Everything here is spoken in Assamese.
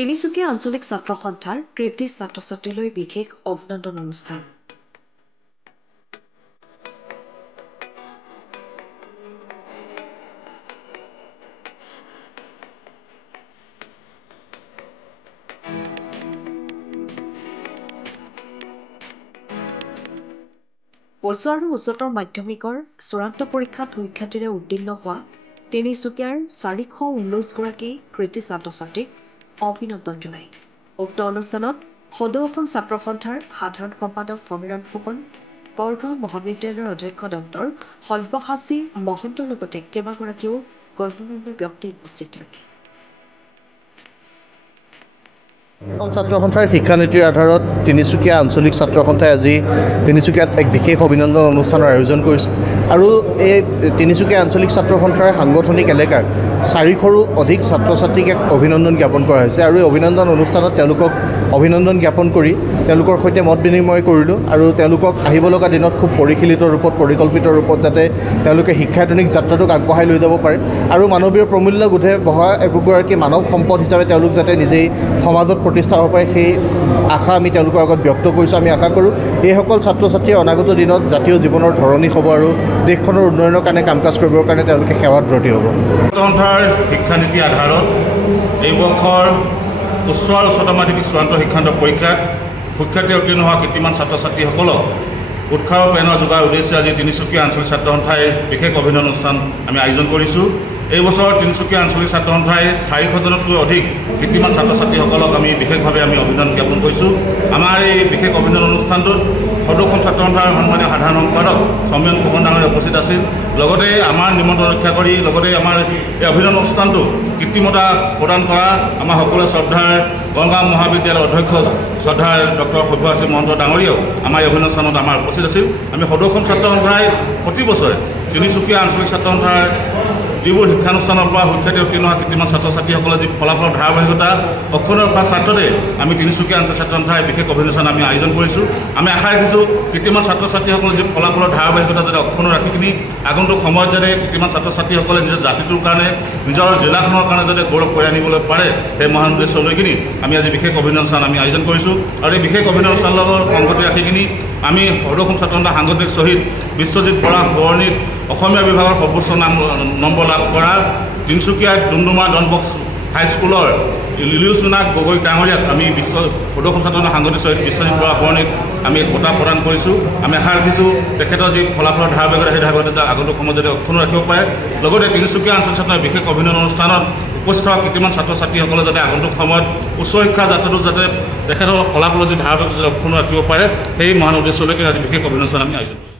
তিনিচুকীয়া আঞ্চলিক ছাত্ৰ সন্থাৰ কৃতি ছাত্ৰ ছাত্ৰীলৈ বিশেষ অভিনন্দন অনুষ্ঠান। উচ্চ আৰু উচ্চতৰ মাধ্যমিকৰ চূড়ান্ত পৰীক্ষাত সুখ্যাতিৰে উত্তীৰ্ণ হোৱা তিনিচুকীয়াৰ 419 গৰাকী কৃতি ছাত্ৰ ছাত্ৰীক অভিনন্দন জনায়। উক্ত অনুষ্ঠানত সদৌ অসম ছাত্ৰ সন্থাৰ সাধাৰণ সম্পাদক সমীৰণ ফুকন, বৰগাঁও মহাবিদ্যালয়ৰ অধ্যক্ষ ডক্টৰ সব্যসাচী মহন্তৰ লগতে কেইবাগৰাকীও গণ্যমান্য ব্যক্তি উপস্থিত থাকে। ছাত্ৰ সন্থাৰ শিক্ষানীতিৰ আধাৰত তিনিচুকীয়া আঞ্চলিক ছাত্ৰ সন্থাই আজি তিনিচুকীয়াত এক বিশেষ অভিনন্দন অনুষ্ঠানৰ আয়োজন কৰিছে আৰু এই তিনিচুকীয়া আঞ্চলিক ছাত্ৰ সন্থাৰ সাংগঠনিক এলেকাৰ 400ৰো অধিক ছাত্ৰ ছাত্ৰীক এক অভিনন্দন জ্ঞাপন কৰা হৈছে আৰু এই অভিনন্দন অনুষ্ঠানত তেওঁলোকক অভিনন্দন জ্ঞাপন কৰি তেওঁলোকৰ সৈতে মত বিনিময় কৰিলোঁ আৰু তেওঁলোকক আহিব লগা দিনত খুব পৰিশীলিত ৰূপত পৰিকল্পিত ৰূপত যাতে তেওঁলোকে শিক্ষায়তনিক যাত্ৰাটোক আগবঢ়াই লৈ যাব পাৰে আৰু মানৱীয় প্ৰমূল্য গোধে বহা একগৰাকী মানৱ সম্পদ হিচাপে তেওঁলোক যাতে নিজেই সমাজত প্ৰতিষ্ঠা হ'ব পাৰে সেই আশা আমি তেওঁলোকৰ আগত ব্যক্ত কৰিছোঁ। আমি আশা কৰোঁ এইসকল ছাত্ৰ ছাত্ৰীয়ে অনাগত দিনত জাতীয় জীৱনৰ ধৰণী হ'ব আৰু দেশখনৰ উন্নয়নৰ কাৰণে কাম কাজ কৰিবৰ কাৰণে তেওঁলোকে সেৱাত ব্ৰতী হ'ব। সন্থাৰ শিক্ষানীতি আধাৰত এই বৰ্ষৰ উচ্চ আৰু উচ্চতৰ মাধ্যমিক চূড়ান্ত শিক্ষান্ত পৰীক্ষাত সুখ্যাতিৰে উত্তীৰ্ণ হোৱা কীৰ্তিমান ছাত্ৰ ছাত্ৰীসকলক উৎসাহ প্ৰেৰণা যোগাৰ উদ্দেশ্যে আজি তিনিচুকীয়া আঞ্চলিক ছাত্ৰ সন্থাই বিশেষ অভিনন্দন অনুষ্ঠান আমি আয়োজন কৰিছোঁ। এই বছৰ তিনিচুকীয়া আঞ্চলিক ছাত্ৰ সন্থাই 400জনতকৈ অধিক কীৰ্তিমান ছাত্ৰ ছাত্ৰীসকলক আমি বিশেষভাৱে অভিনন্দন জ্ঞাপন কৰিছোঁ। আমাৰ এই বিশেষ অভিনন্দন অনুষ্ঠানটোত সদৌ অসম ছাত্ৰ সন্থাৰ সন্মানীয় সাধাৰণ সম্পাদক সমীৰণ ফুকন ডাঙৰীয়া উপস্থিত আছিল। লগতে আমাৰ নিমন্ত্ৰণ ৰক্ষা কৰি লগতে আমাৰ এই অভিনন্দন অনুষ্ঠানটো কৃত্ৰিমতা প্ৰদান কৰা আমাৰ সকলোৱে শ্ৰদ্ধাৰ বৰগাঁও মহাবিদ্যালয়ৰ অধ্যক্ষ শ্ৰদ্ধাৰ ডক্টৰ সব্যসাচী মহন্ত ডাঙৰীয়াও আমাৰ এই অভিনন্দন অনুষ্ঠানত আমাৰ উপস্থিত আছিল। আমি সদৌ অসম ছাত্ৰ সন্থাই প্ৰতি বছৰে তিনিচুকীয়া আঞ্চলিক ছাত্ৰ সন্থাৰ যিবোৰ শিক্ষানুষ্ঠানৰ পৰা সুখ্যাতিৰে উত্তীৰ্ণ হোৱা কীৰ্তিমান ছাত্ৰ ছাত্ৰীসকলে যি ফলাফলৰ ধাৰাবাহিকতা অক্ষুণ্ণ ৰখাৰ স্বাৰ্থতে আমি তিনিচুকীয়া আঞ্চলিক ছাত্ৰ সন্থাই বিশেষ অভিনন্দন আমি আয়োজন কৰিছোঁ। আমি আশা ৰাখিছোঁ কীৰ্তিমান ছাত্ৰ ছাত্ৰীসকলে যি ফলাফলৰ ধাৰাবাহিকতা যাতে অক্ষুণ্ণ ৰাখি কিনি আগন্তুক সময়ত যাতে কীৰ্তিমান ছাত্ৰ ছাত্ৰীসকলে নিজৰ জাতিটোৰ কাৰণে নিজৰ জিলাখনৰ কাৰণে যাতে গৌৰৱ কঢ়িয়াই আনিবলৈ পাৰে সেই মহান উদ্দেশ্য লৈ কিনি আমি আজি বিশেষ অভিনন্দন আমি আয়োজন কৰিছোঁ। আৰু এই বিশেষ অভিনন্দনৰ লগত সংগতি ৰাখি কিনি আমি সদৌ অসম ছাত্ৰ সন্থাৰ সাংগঠনিক শ্বহীদ বিশ্বজিৎ বৰা সোঁৱৰণীত অসমীয়া বিভাগৰ সৰ্বোচ্চ নম্বৰ লাভ কৰা তিনিচুকীয়াৰ ডুমডুমা ডনবক্স হাইস্কুলৰ লিলিউচনাক গগৈ ডাঙৰীয়াক আমি সদৌ অসম ছাত্ৰ সন্থাৰ সাংগঠনিক শ্বহীদ বিশ্বজিৎ বৰা সোঁৱৰণীত আমি বঁটা প্ৰদান কৰিছোঁ। আমি আশা ৰাখিছোঁ তেখেতৰ যি ফলাফলৰ ধাৰাবাহিকতা সেই ধাৰাবাহিকতা আগন্তুক সময়ত যাতে অক্ষুণ্ণ ৰাখিব পাৰে। লগতে তিনিচুকীয়া আঞ্চলিক ছাত্ৰৰ বিশেষ অভিনন্দন অনুষ্ঠানত উপস্থিত হোৱা কীৰ্তিমান ছাত্ৰ ছাত্ৰীসকলে যাতে আগন্তুক সময়ত উচ্চ শিক্ষা যাত্ৰাটো যাতে তেখেতৰ ফলাফলৰ যি ধাৰাবাহিকতা অক্ষুণ্ণ ৰাখিব পাৰে সেই মহান উদ্দেশ্যলৈকে আজি বিশেষ অভিনন্দন আমি আয়োজন কৰিছোঁ।